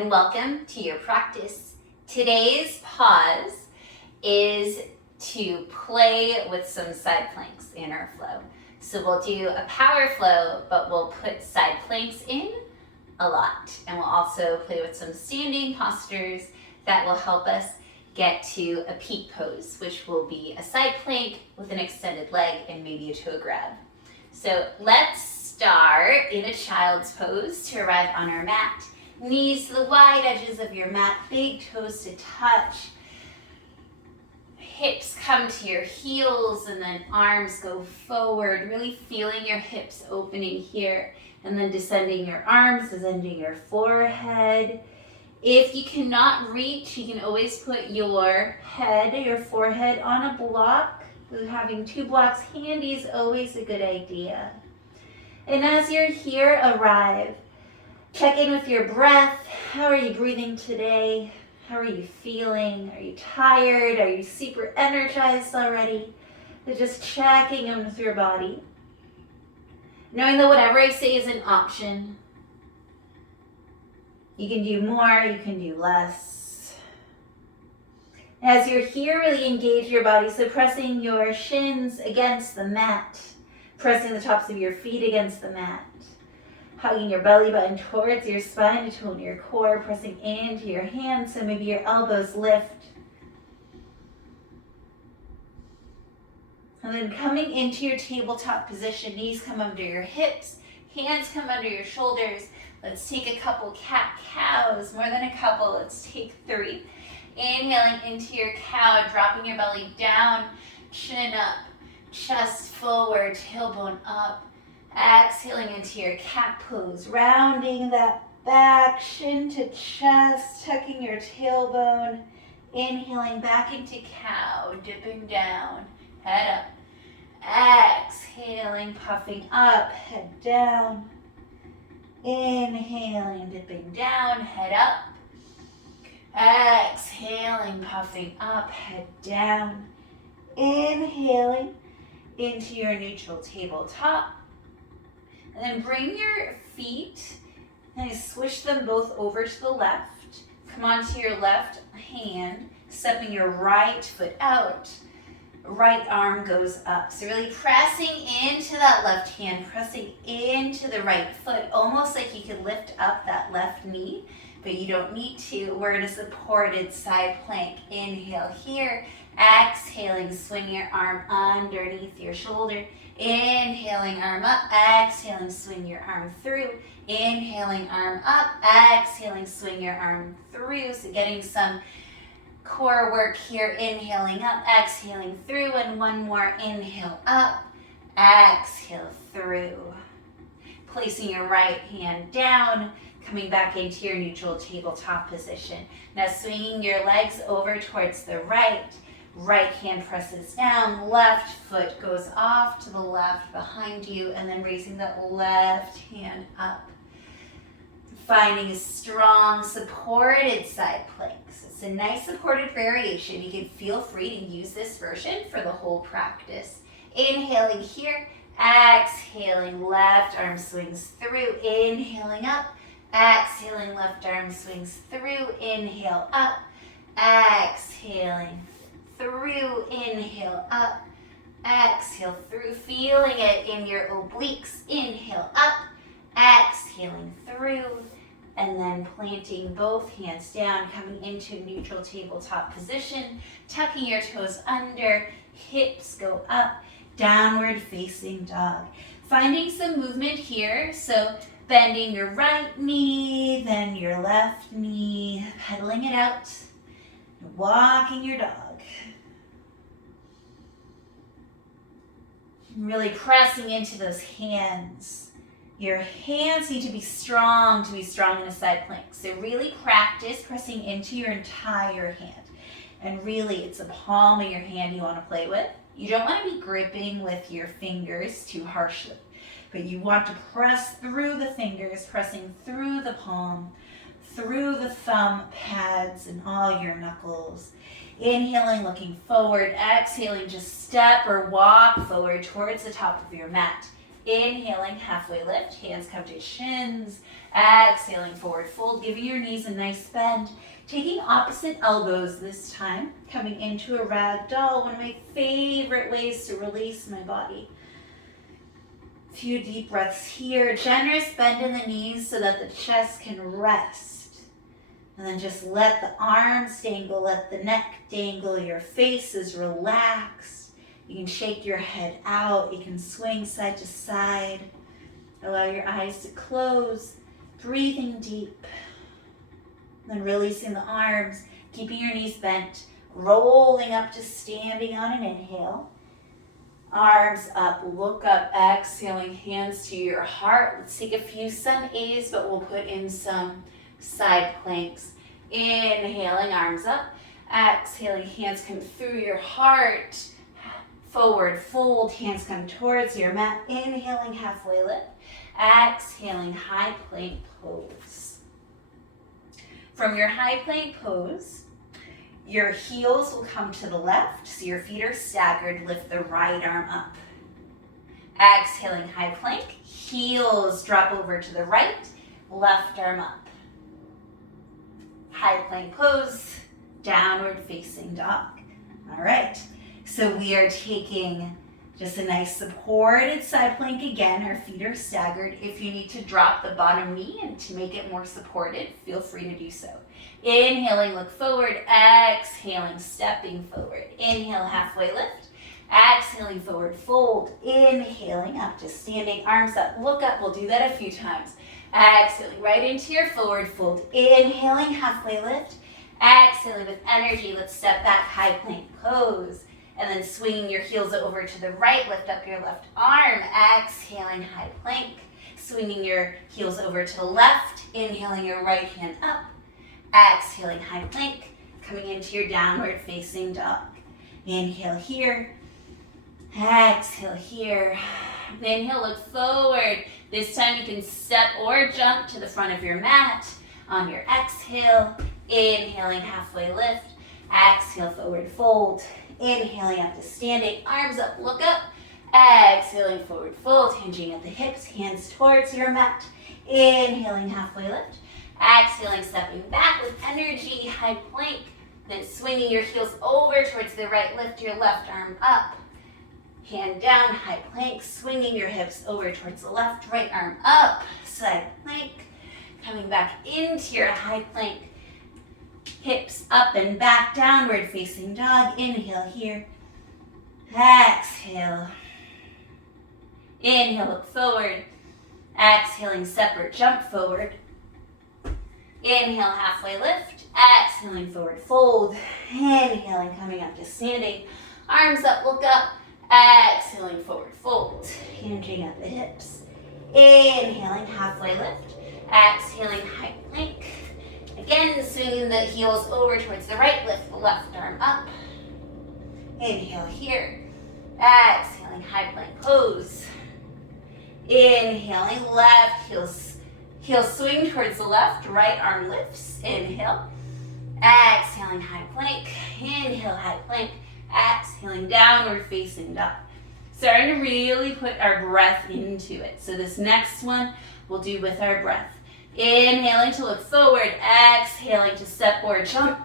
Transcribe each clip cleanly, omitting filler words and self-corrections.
and welcome to your practice. Today's pause is to play with some side planks in our flow. So we'll do a power flow, but we'll put side planks in a lot. And we'll also play with some standing postures that will help us get to a peak pose, which will be a side plank with an extended leg and maybe a toe grab. So let's start in a child's pose to arrive on our mat. Knees to the wide edges of your mat, big toes to touch. Hips come to your heels and then arms go forward, really feeling your hips opening here and then descending your arms, descending your forehead. If you cannot reach, you can always put your head, your forehead on a block. Having two blocks handy is always a good idea. And as you're here, arrive. Check in with your breath. How are you breathing today? How are you feeling? Are you tired? Are you super energized already? So just checking in with your body. Knowing that whatever I say is an option. You can do more, you can do less. As you're here, really engage your body. So pressing your shins against the mat. Pressing the tops of your feet against the mat. Hugging your belly button towards your spine to tone your core, pressing into your hands so maybe your elbows lift. And then coming into your tabletop position, knees come under your hips, hands come under your shoulders. Let's take a couple cat-cows, more than a couple, let's take 3. Inhaling into your cow, dropping your belly down, chin up, chest forward, tailbone up. Exhaling into your cat pose, rounding that back, shin to chest, tucking your tailbone. Inhaling back into cow, dipping down, head up. Exhaling, puffing up, head down. Inhaling, dipping down, head up. Exhaling, puffing up, head down. Inhaling into your neutral tabletop. And then bring your feet and swish them both over to the left. Come onto your left hand, stepping your right foot out. Right arm goes up. So really pressing into that left hand, pressing into the right foot, almost like you could lift up that left knee, but you don't need to. We're in a supported side plank. Inhale here. Exhaling, swing your arm underneath your shoulder. Inhaling, arm up. Exhaling, swing your arm through. Inhaling, arm up. Exhaling, swing your arm through. So getting some core work here. Inhaling up, exhaling through, and one more. Inhale up, exhale through. Placing your right hand down, coming back into your neutral tabletop position. Now swinging your legs over towards the right. Right hand presses down, left foot goes off to the left behind you, and then raising that left hand up. Finding a strong supported side plank. So it's a nice supported variation. You can feel free to use this version for the whole practice. Inhaling here, exhaling, left arm swings through, inhaling up, exhaling, left arm swings through, inhale up, exhaling through, inhale up, exhale through, feeling it in your obliques. Inhale up, exhaling through, and then planting both hands down, coming into neutral tabletop position, tucking your toes under, hips go up, downward facing dog. Finding some movement here, so bending your right knee, then your left knee, pedaling it out, walking your dog. Really pressing into those hands. Your hands need to be strong in a side plank. So really practice pressing into your entire hand. And really, it's the palm of your hand you want to play with. You don't want to be gripping with your fingers too harshly, but you want to press through the fingers, pressing through the palm, through the thumb pads and all your knuckles. Inhaling, looking forward. Exhaling, just step or walk forward towards the top of your mat. Inhaling, halfway lift, hands come to shins. Exhaling, forward fold, giving your knees a nice bend. Taking opposite elbows this time, coming into a ragdoll, one of my favorite ways to release my body. A few deep breaths here. Generous bend in the knees so that the chest can rest. And then just let the arms dangle, let the neck dangle, your face is relaxed. You can shake your head out, you can swing side to side. Allow your eyes to close, breathing deep. Then releasing the arms, keeping your knees bent, rolling up to standing on an inhale. Arms up, look up, exhaling, hands to your heart. Let's take a few sun A's, but we'll put in some side planks. Inhaling, arms up. Exhaling, hands come through your heart. Forward fold, hands come towards your mat. Inhaling, halfway lift. Exhaling, high plank pose. From your high plank pose, your heels will come to the left, so your feet are staggered. Lift the right arm up. Exhaling, high plank. Heels drop over to the right, left arm up. High plank pose, downward facing dog. All right, so we are taking just a nice supported side plank again. Our feet are staggered. If you need to drop the bottom knee and to make it more supported, feel free to do so. Inhaling, look forward. Exhaling, stepping forward. Inhale, halfway lift. Exhaling, forward fold. Inhaling, up to standing, arms up, look up. We'll do that a few times. Exhaling, right into your forward fold. Inhaling, halfway lift. Exhaling with energy. Let's step back, high plank pose. And then swinging your heels over to the right, lift up your left arm. Exhaling, high plank. Swinging your heels over to the left. Inhaling your right hand up. Exhaling, high plank. Coming into your downward facing dog. Inhale here. Exhale here. Inhale, look forward. This time you can step or jump to the front of your mat. On your exhale, inhaling, halfway lift. Exhale, forward fold. Inhaling up to standing, arms up, look up. Exhaling, forward fold, hinging at the hips, hands towards your mat. Inhaling, halfway lift. Exhaling, stepping back with energy, high plank. Then swinging your heels over towards the right, lift your left arm up. Hand down, high plank, swinging your hips over towards the left, right arm up. Side plank, coming back into your high plank. Hips up and back, downward facing dog. Inhale here. Exhale. Inhale, look forward. Exhaling, separate jump forward. Inhale, halfway lift. Exhaling, forward fold. Inhaling, coming up to standing. Arms up, look up. Exhaling, forward fold. Hinging at the hips. Inhaling, halfway lift. Exhaling, high plank. Again, swinging the heels over towards the right, lift the left arm up. Inhale here. Exhaling, high plank pose. Inhaling, left heel swing towards the left, right arm lifts. Inhale. Exhaling, high plank. Inhale, high plank. Exhaling, downward facing dog. Starting to really put our breath into it. So this next one we'll do with our breath. Inhaling to look forward, exhaling to step or jump.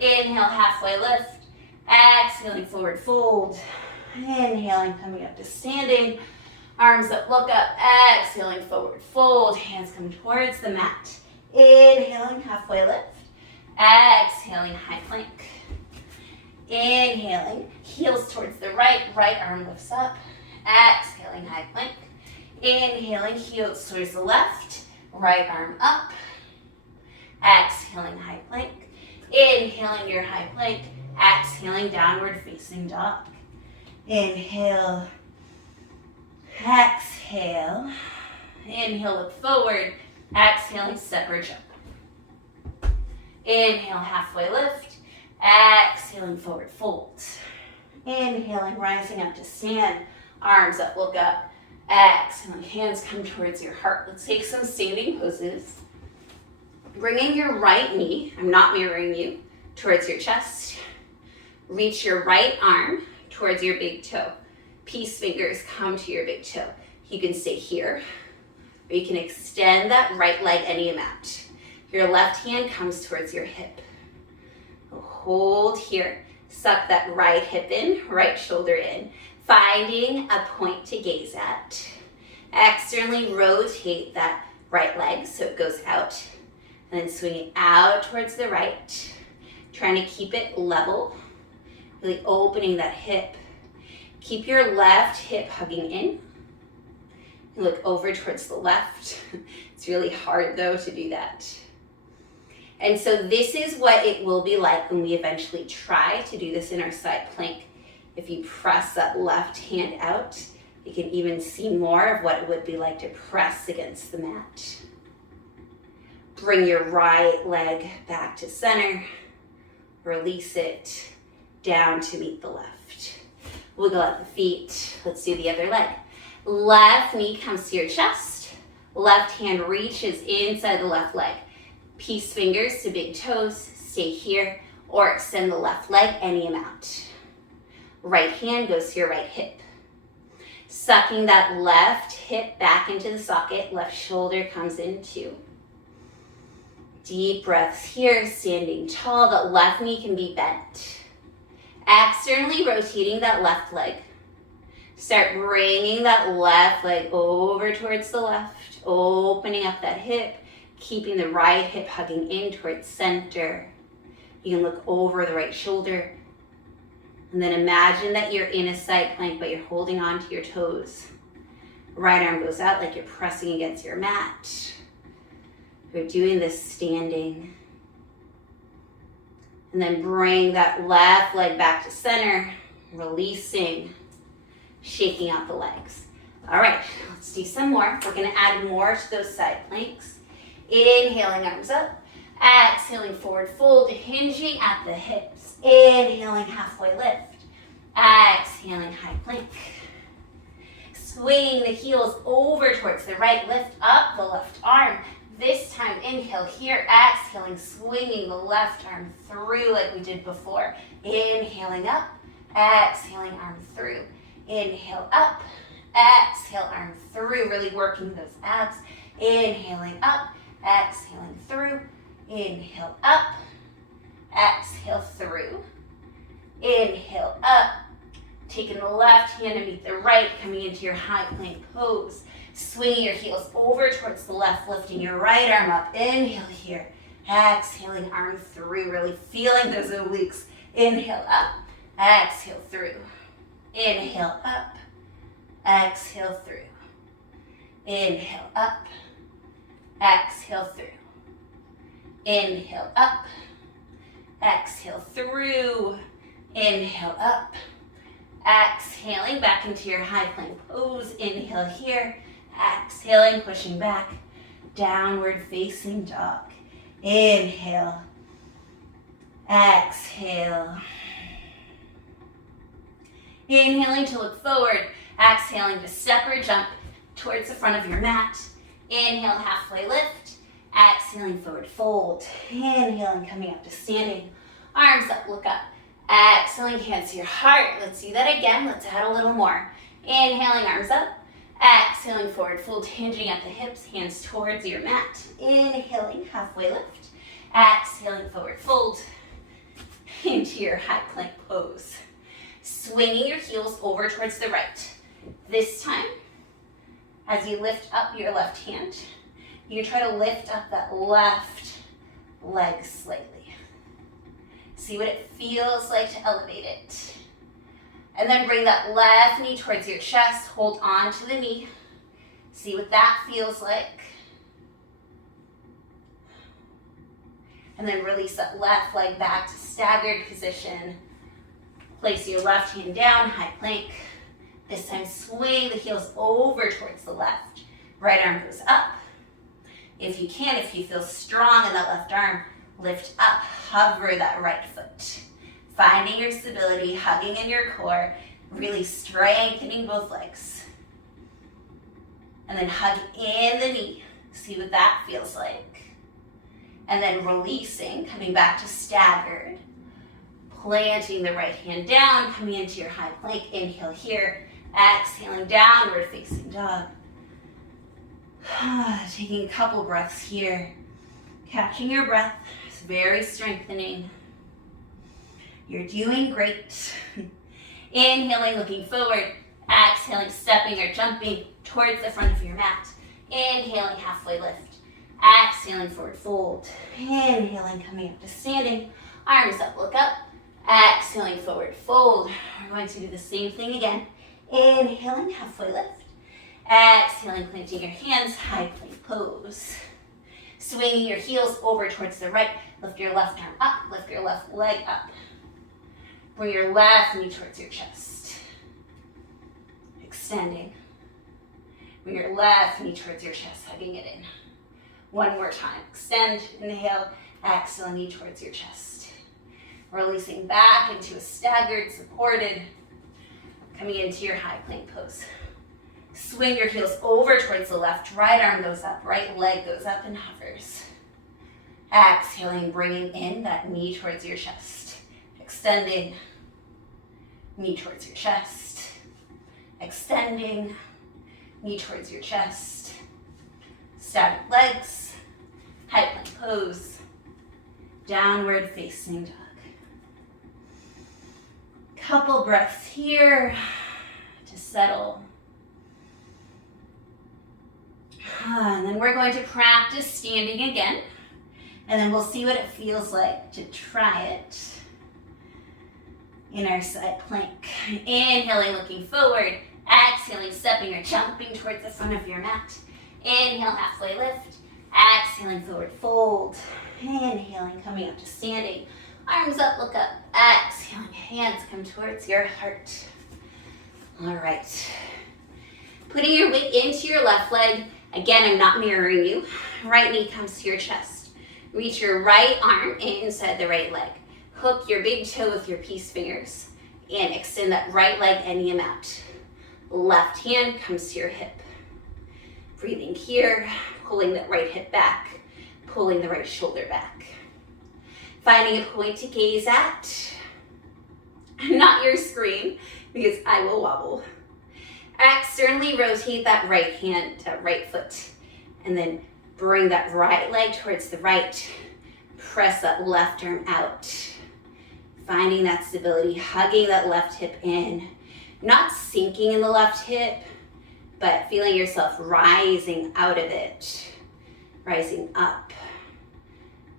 Inhale, halfway lift. Exhaling, forward fold. Inhaling, coming up to standing. Arms up, look up. Exhaling, forward fold. Hands come towards the mat. Inhaling, halfway lift. Exhaling, high plank. Inhaling, heels towards the right, right arm lifts up. Exhaling, high plank. Inhaling, heels towards the left. Right arm up. Exhaling, high plank. Inhaling your high plank. Exhaling, downward facing dog. Inhale. Exhale. Inhale, look forward. Exhaling, step or jump. Inhale, halfway lift. Exhaling, forward fold. Inhaling, rising up to stand. Arms up, look up. Exhaling, hands come towards your heart. Let's take some standing poses. Bringing your right knee, I'm not mirroring you, towards your chest. Reach your right arm towards your big toe. Peace fingers come to your big toe. You can stay here, or you can extend that right leg any amount. Your left hand comes towards your hip. Hold here. Suck that right hip in, right shoulder in, finding a point to gaze at. Externally rotate that right leg so it goes out, and then swing it out towards the right, trying to keep it level, really opening that hip. Keep your left hip hugging in. And look over towards the left. It's really hard though to do that. And so this is what it will be like when we eventually try to do this in our side plank. If you press that left hand out, you can even see more of what it would be like to press against the mat. Bring your right leg back to center. Release it down to meet the left. Wiggle out the feet. Let's do the other leg. Left knee comes to your chest. Left hand reaches inside the left leg. Peace fingers to big toes. Stay here or extend the left leg any amount. Right hand goes to your right hip. Sucking that left hip back into the socket. Left shoulder comes in too. Deep breaths here, standing tall. The left knee can be bent. Externally rotating that left leg. Start bringing that left leg over towards the left, opening up that hip, keeping the right hip hugging in towards center. You can look over the right shoulder. And then imagine that you're in a side plank, but you're holding on to your toes. Right arm goes out like you're pressing against your mat. We're doing this standing. And then bring that left leg back to center, releasing, shaking out the legs. All right, let's do some more. We're gonna add more to those side planks. Inhaling, arms up. Exhaling, forward fold, hinging at the hips. Inhaling, halfway lift. Exhaling, high plank. Swing the heels over towards the right, lift up the left arm. This time, inhale here, exhaling, swinging the left arm through like we did before. Inhaling up, exhaling, arm through. Inhale up, exhale, arm through, really working those abs. Inhaling up, exhaling through. Inhale up, exhale through. Inhale up, taking the left hand to meet the right, coming into your high plank pose. Swinging your heels over towards the left, lifting your right arm up. Inhale here. Exhaling, arm through, really feeling those obliques. Inhale up, exhale through. Inhale up, exhale through. Inhale up, exhale through. Inhale up, exhale through. Inhale up, exhaling back into your high plank pose. Inhale here. Exhaling, pushing back, downward facing dog. Inhale, exhale. Inhaling to look forward, exhaling to step or jump towards the front of your mat. Inhale, halfway lift. Exhaling, forward fold. Inhaling, coming up to standing. Arms up, look up. Exhaling, hands to your heart. Let's do that again. Let's add a little more. Inhaling, arms up. Exhaling, forward fold, hinging at the hips, hands towards your mat. Inhaling, halfway lift. Exhaling, forward fold into your high plank pose. Swinging your heels over towards the right. This time, as you lift up your left hand, you try to lift up that left leg slightly. See what it feels like to elevate it. And then bring that left knee towards your chest. Hold on to the knee. See what that feels like. And then release that left leg back to staggered position. Place your left hand down, high plank. This time swing the heels over towards the left. Right arm goes up. If you can, if you feel strong in that left arm, lift up, hover that right foot. Finding your stability, hugging in your core, really strengthening both legs. And then hug in the knee. See what that feels like. And then releasing, coming back to staggered. Planting the right hand down, coming into your high plank. Inhale here. Exhaling, downward facing dog. Taking a couple breaths here. Catching your breath. It's very strengthening. You're doing great. Inhaling, looking forward. Exhaling, stepping or jumping towards the front of your mat. Inhaling, halfway lift. Exhaling, forward fold. Inhaling, coming up to standing. Arms up, look up. Exhaling, forward fold. We're going to do the same thing again. Inhaling, halfway lift. Exhaling, clenching your hands, high plank pose. Swinging your heels over towards the right. Lift your left arm up, lift your left leg up. Bring your left knee towards your chest. Extending. Bring your left knee towards your chest, hugging it in. One more time. Extend, inhale, exhale, knee towards your chest. Releasing back into a staggered, supported, coming into your high plank pose. Swing your heels over towards the left, right arm goes up, right leg goes up and hovers. Exhaling, bringing in that knee towards your chest. Extending, knee towards your chest. Extending, knee towards your chest. Static legs, high plank pose, downward facing dog. Couple breaths here to settle. And then we're going to practice standing again. And then we'll see what it feels like to try it in our side plank. Inhaling, looking forward. Exhaling, stepping or jumping towards the front of your mat. Inhale, halfway lift. Exhaling, forward fold. Inhaling, coming up to standing. Arms up, look up. Exhaling, hands come towards your heart. All right. Putting your weight into your left leg. Again, I'm not mirroring you. Right knee comes to your chest. Reach your right arm inside the right leg. Hook your big toe with your peace fingers and extend that right leg any amount. Left hand comes to your hip. Breathing here, pulling that right hip back, pulling the right shoulder back. Finding a point to gaze at, not your screen, because I will wobble. Externally rotate that right hand, right foot, and then bring that right leg towards the right. Press that left arm out. Finding that stability, hugging that left hip in. Not sinking in the left hip, but feeling yourself rising out of it. Rising up.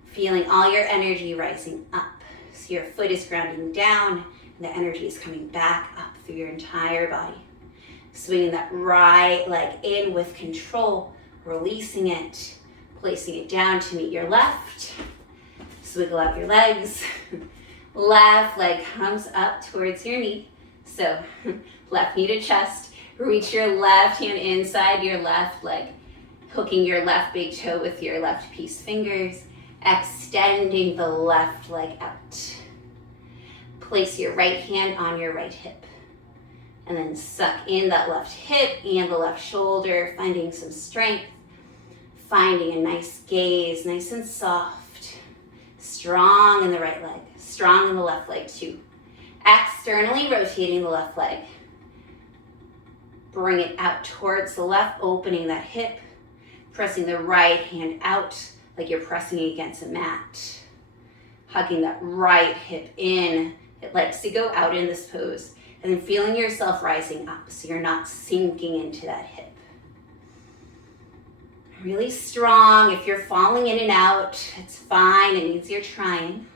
Feeling all your energy rising up. So your foot is grounding down, and the energy is coming back up through your entire body. Swinging that right leg in with control, releasing it, placing it down to meet your left. Swiggle out your legs. Left leg comes up towards your knee. So left knee to chest. Reach your left hand inside your left leg, hooking your left big toe with your left peace fingers, extending the left leg out. Place your right hand on your right hip. And then suck in that left hip and the left shoulder, finding some strength, finding a nice gaze, nice and soft. Strong in the right leg, strong in the left leg too. Externally rotating the left leg. Bring it out towards the left, opening that hip, pressing the right hand out like you're pressing against a mat. Hugging that right hip in. It likes to go out in this pose. And then feeling yourself rising up so you're not sinking into that hip. Really strong. If you're falling in and out, it's fine. It means you're trying.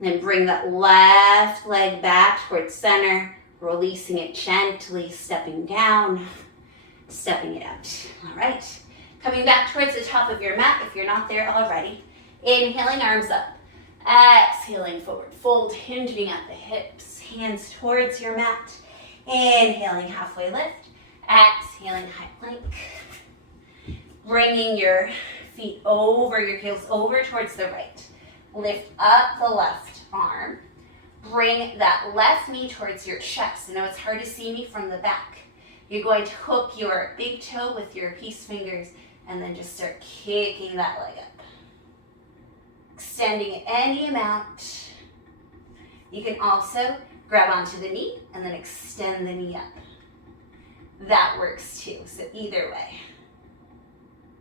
And then bring that left leg back towards center, releasing it gently, stepping down, stepping it out. All right. Coming back towards the top of your mat if you're not there already. Inhaling, arms up. Exhaling, forward fold, hinging at the hips, hands towards your mat. Inhaling, halfway lift. Exhaling, high plank. Bringing your feet over, your heels over towards the right. Lift up the left arm. Bring that left knee towards your chest. I know it's hard to see me from the back. You're going to hook your big toe with your peace fingers and then just start kicking that leg up. Extending any amount. You can also grab onto the knee and then extend the knee up. That works too, so either way,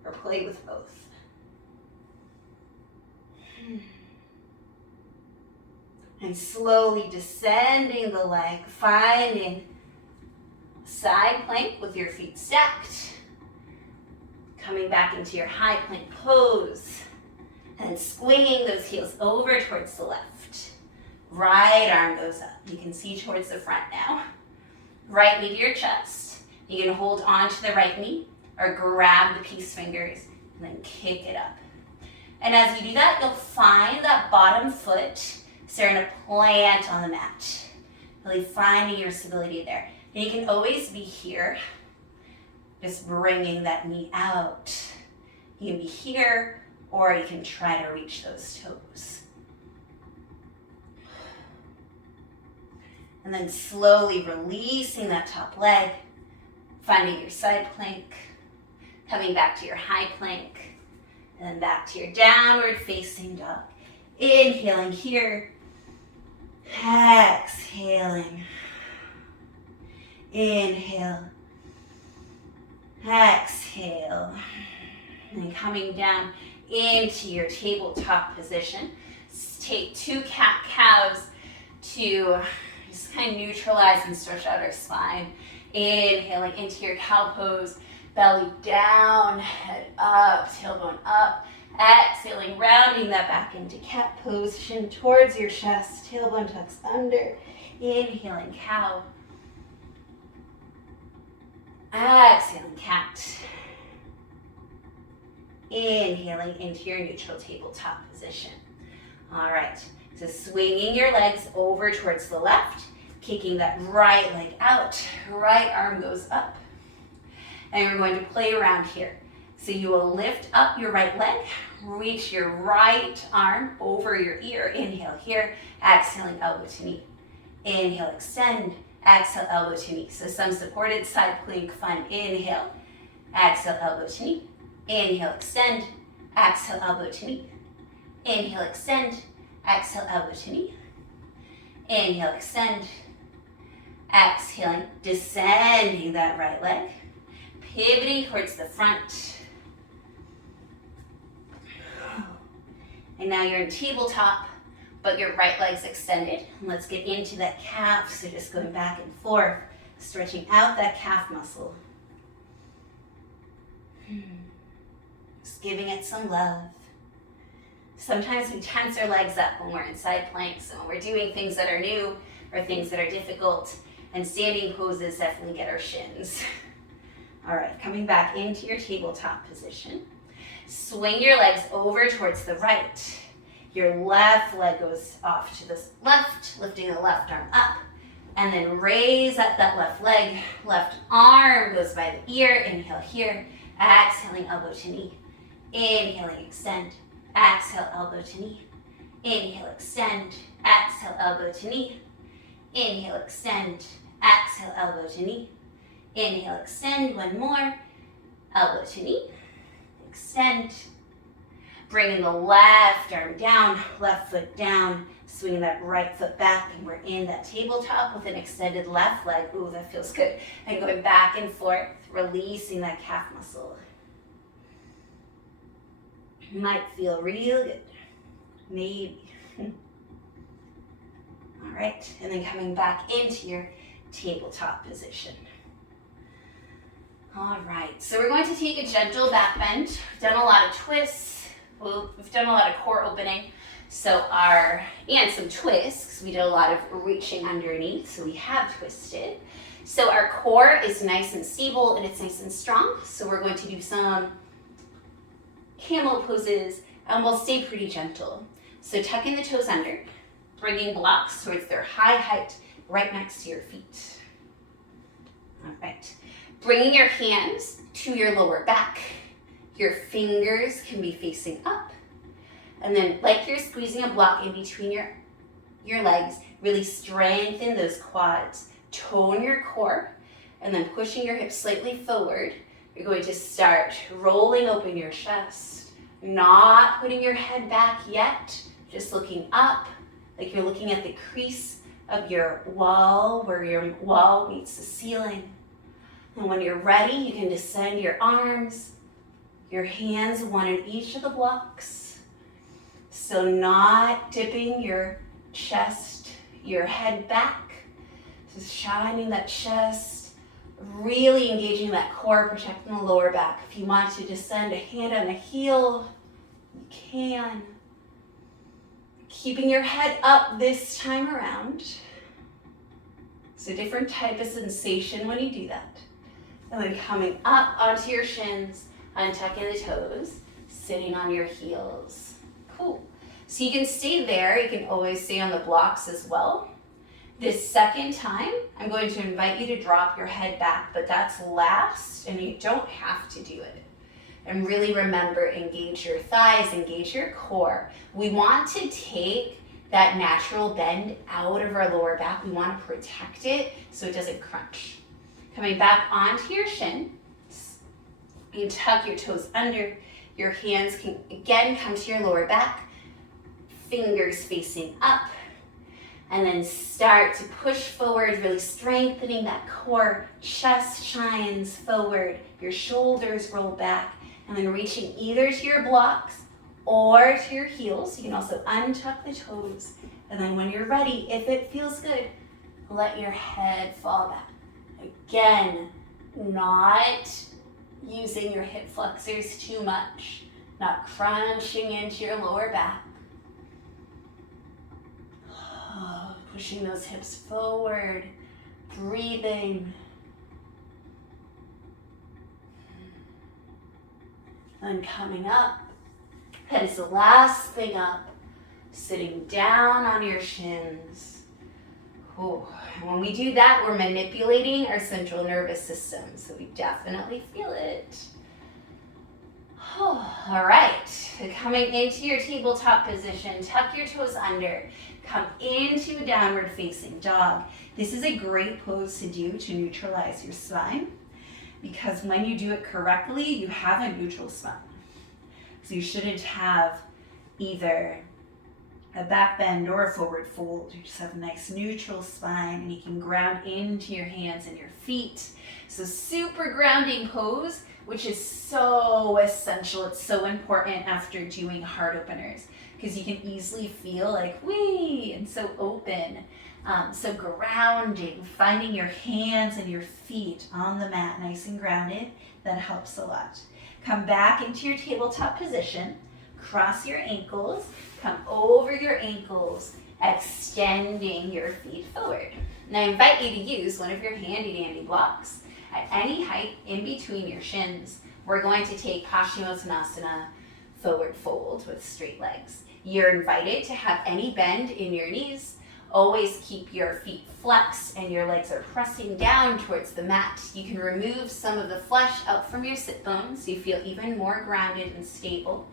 or play with both. And slowly descending the leg, finding side plank with your feet stacked. Coming back into your high plank pose. And swinging those heels over towards the left. Right arm goes up. You can see towards the front now. Right knee to your chest. You can hold on to the right knee or grab the peace fingers and then kick it up. And as you do that, you'll find that bottom foot starting to plant on the mat. Really finding your stability there. And you can always be here, just bringing that knee out. You can be here, or you can try to reach those toes. And then slowly releasing that top leg, finding your side plank, coming back to your high plank, and then back to your downward facing dog. Inhaling here, exhaling. Inhale, exhale, and coming down into your tabletop position. Take 2 cat-cows to just kind of neutralize and stretch out our spine. Inhaling into your cow pose, belly down, head up, tailbone up. Exhaling, rounding that back into cat pose, chin towards your chest, tailbone tucks under. Inhaling, cow. Exhaling, cat. Inhaling into your neutral tabletop position. All right, so swinging your legs over towards the left, kicking that right leg out, right arm goes up. And we're going to play around here. So you will lift up your right leg, reach your right arm over your ear. Inhale here, exhaling elbow to knee. Inhale, extend, exhale, elbow to knee. So some supported side plank fun. Inhale, exhale, elbow to knee. Inhale, extend, exhale, elbow to knee. Inhale, extend, exhale, elbow to knee. Inhale, extend, exhaling, descending that right leg, pivoting towards the front. And now you're in tabletop, but your right leg's extended. And let's get into that calf. So just going back and forth, stretching out that calf muscle. Just giving it some love. Sometimes we tense our legs up when we're in side planks and when we're doing things that are new or things that are difficult. And standing poses definitely get our shins. All right, coming back into your tabletop position. Swing your legs over towards the right. Your left leg goes off to the left, lifting the left arm up. And then raise up that left leg. Left arm goes by the ear. Inhale here. Exhaling, elbow to knee. Inhaling, extend. Exhale, elbow to knee. Inhale, extend. Exhale, elbow to knee. Inhale, extend. Exhale, elbow to knee. Inhale, extend. One more. Elbow to knee. Extend. Bringing the left arm down, left foot down, swinging that right foot back, and we're in that tabletop with an extended left leg. Ooh, that feels good. And going back and forth, releasing that calf muscle. Might feel real good. Maybe. All right, and then coming back into your tabletop position. All right, so we're going to take a gentle back bend. We've done a lot of twists. We've done a lot of core opening, and some twists. We did a lot of reaching underneath, so we have twisted. So our core is nice and stable and it's nice and strong. So we're going to do some camel poses and we'll stay pretty gentle. So tucking the toes under, bringing blocks towards their high height right next to your feet. All right, bringing your hands to your lower back. Your fingers can be facing up. And then like you're squeezing a block in between your legs, really strengthen those quads, tone your core, and then pushing your hips slightly forward. You're going to start rolling open your chest, not putting your head back yet, just looking up, like you're looking at the crease of your wall, where your wall meets the ceiling. And when you're ready, you can descend your arms, your hands, one in each of the blocks. So not dipping your chest, your head back, just shining that chest, really engaging that core, protecting the lower back. If you want to descend a hand on a heel, you can. Keeping your head up this time around. It's a different type of sensation when you do that. And then coming up onto your shins, untucking the toes, sitting on your heels. Cool. So you can stay there. You can always stay on the blocks as well. This second time, I'm going to invite you to drop your head back, but that's last, and you don't have to do it. And really remember, engage your thighs, engage your core. We want to take that natural bend out of our lower back. We want to protect it so it doesn't crunch. Coming back onto your shin, you tuck your toes under. Your hands can again come to your lower back, fingers facing up, and then start to push forward, really strengthening that core. Chest shines forward, your shoulders roll back, and then reaching either to your blocks or to your heels. You can also untuck the toes, and then when you're ready, if it feels good, let your head fall back. Again, not using your hip flexors too much, not crunching into your lower back. Pushing those hips forward, breathing. And coming up, that is the last thing up, sitting down on your shins. Ooh. When we do that, we're manipulating our central nervous system, so we definitely feel it. Oh, all right, so coming into your tabletop position, tuck your toes under, come into a downward facing dog. This is a great pose to do to neutralize your spine, because when you do it correctly, you have a neutral spine. So you shouldn't have either a back bend or a forward fold. You just have a nice neutral spine, and you can ground into your hands and your feet. So super grounding pose, which is so essential. It's so important after doing heart openers, because you can easily feel like, wee, and so open. So grounding, finding your hands and your feet on the mat, nice and grounded, that helps a lot. Come back into your tabletop position, cross your ankles, come over your ankles, extending your feet forward. And I invite you to use one of your handy dandy blocks at any height in between your shins. We're going to take Paschimottanasana, forward fold with straight legs. You're invited to have any bend in your knees. Always keep your feet flexed and your legs are pressing down towards the mat. You can remove some of the flesh out from your sit bones so you feel even more grounded and stable.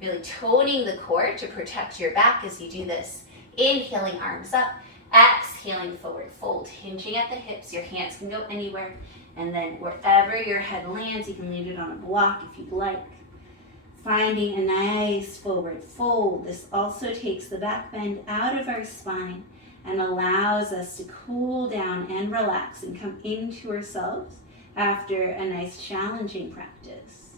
Really toning the core to protect your back as you do this. Inhaling, arms up. Exhaling, forward fold. Hinging at the hips. Your hands can go anywhere. And then wherever your head lands, you can land it on a block if you'd like. Finding a nice forward fold. This also takes the back bend out of our spine and allows us to cool down and relax and come into ourselves after a nice challenging practice.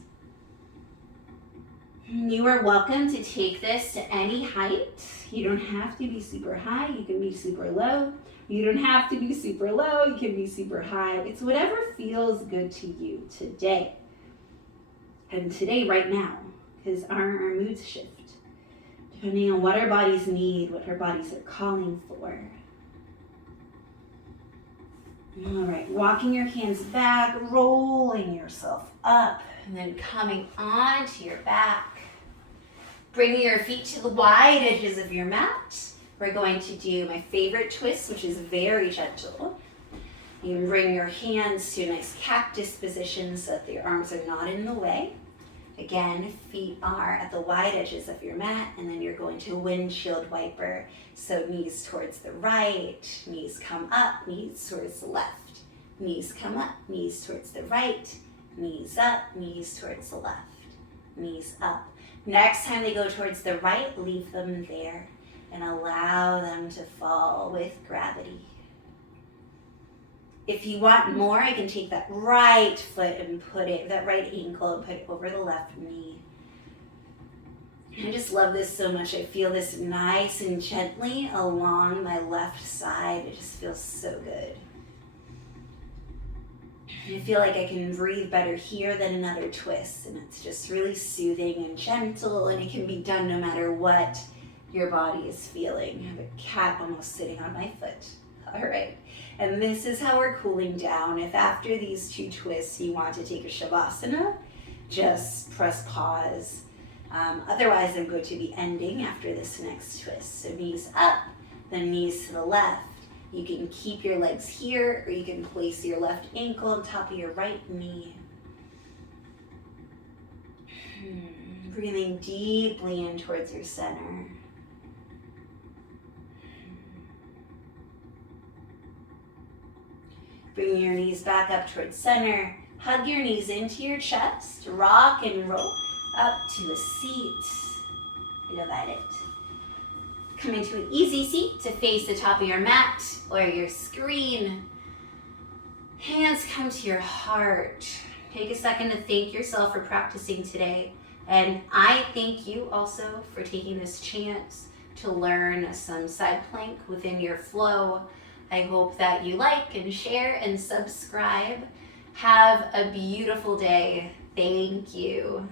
You are welcome to take this to any height. You don't have to be super high, you can be super low. You don't have to be super low, you can be super high. It's whatever feels good to you today. And today, right now, because our moods shift, depending on what our bodies need, what our bodies are calling for. All right, walking your hands back, rolling yourself up, and then coming onto your back. Bringing your feet to the wide edges of your mat. We're going to do my favorite twist, which is very gentle. You can bring your hands to a nice cactus position so that your arms are not in the way. Again, feet are at the wide edges of your mat, and then you're going to windshield wiper. So knees towards the right, knees come up, knees towards the left. Knees come up, knees towards the right, knees up, knees towards the left, knees up. Next time they go towards the right, leave them there. and allow them to fall with gravity. If you want more, I can take that right foot and that right ankle and put it over the left knee. I just love this so much. I feel this nice and gently along my left side. It just feels so good. I feel like I can breathe better here than another twist, and it's just really soothing and gentle, and it can be done no matter what your body is feeling. I have a cat almost sitting on my foot. All right, and this is how we're cooling down. If after these 2 twists you want to take a Shavasana, just press pause. Otherwise, I'm going to be ending after this next twist. So knees up, then knees to the left. You can keep your legs here, or you can place your left ankle on top of your right knee. Breathing deeply in towards your center. Bring your knees back up towards center. Hug your knees into your chest. Rock and roll up to a seat. I love it. Come into an easy seat to face the top of your mat or your screen. Hands come to your heart. Take a second to thank yourself for practicing today. And I thank you also for taking this chance to learn some side plank within your flow. I hope that you like and share and subscribe. Have a beautiful day. Thank you.